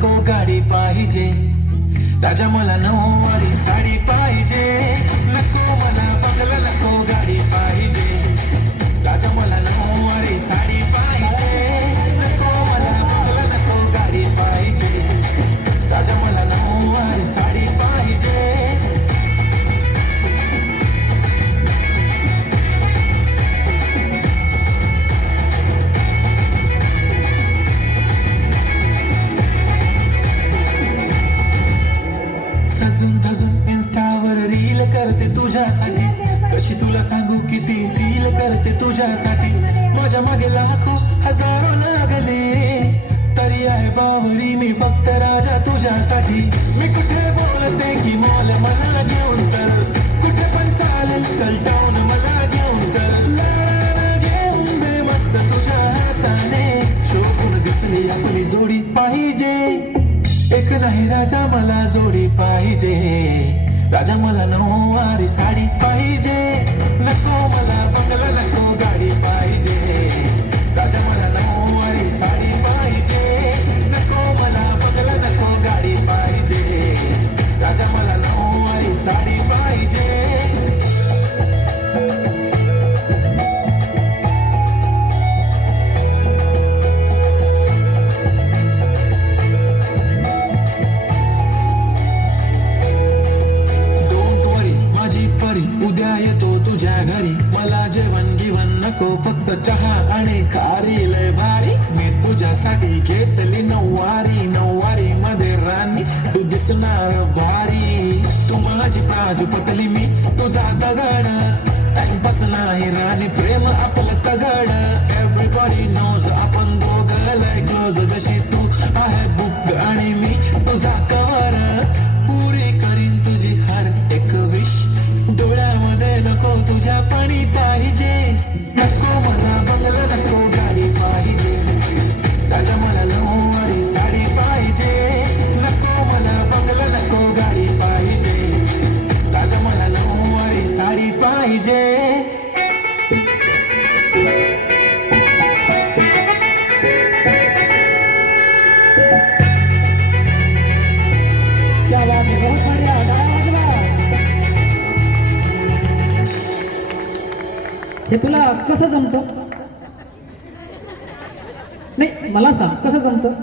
नको गाडी पाहिजे, राजा मला नऊवारी साडी पाहिजे. नको मला बंगला नको गाडी पाहिजे, राजा मला नऊवारी साडी पाहिजे. नको मला बंगला नको गाडी पाहिजे, राजा मला नऊवारी साडी पाहिजे. सजून धजून इन्स्टावर रील करते तुझ्यासाठी, कशी तुला सांगू किती फील करते तुझ्यासाठी. माझ्या मागे लाखो हजारो लागले, तरी आहे बावरी मी फक्त राजा तुझ्यासाठी. मी कुठे बोलते की मॉल मला घेऊन चल, कुठे पण चालेल चल टाऊन मला घेऊन चल. लहान घेऊन दे मस्त तुझ्या हाताने, शोभून दिसली आपली जोडी पाहिजे. एक नाही राजा मला जोडी पाहिजे, राजा मला नऊवारी साडी पाहिजे. नको मला बंगला नको गाडी पाहिजे, राजा मला नऊवारी साडी पाहिजे. नको मला बंगला नको गाडी पाहिजे, राजा मला नऊवारी साडी पाहिजे. उद्या येतो तुझ्या घरी, मला जेवण गिवण नको फक्त चहा आणि खारी लय भारी. मी तुझ्यासाठी घेतली नऊवारी, नऊवारी मध्ये राणी तू दिसणार भारी. तू माझी बाजू पतली मी तुझा दगड, टाइमपास नाही राणी प्रेम आपलं तगड. एव्हरीबॉडी नोज आपण दोघं लय क्लोज, जशी तू आहे बुक आणि मी तुझा कवर. पुरी करीन तुझी हर एक विश, डोळ्यामध्ये नको तुझ्या पाणी पाहिजे. नको मला बंगला नको गाडी पाहिजे, राजा मला नऊवारी साडी पाहिजे. नको मला बंगला नको गाडी पाहिजे, राजा मला नऊवारी साडी पाहिजे. क्या बात है, बहुत बढ़िया, हे तुला कसं जमतं? नाही मला सांग कसं जमतं?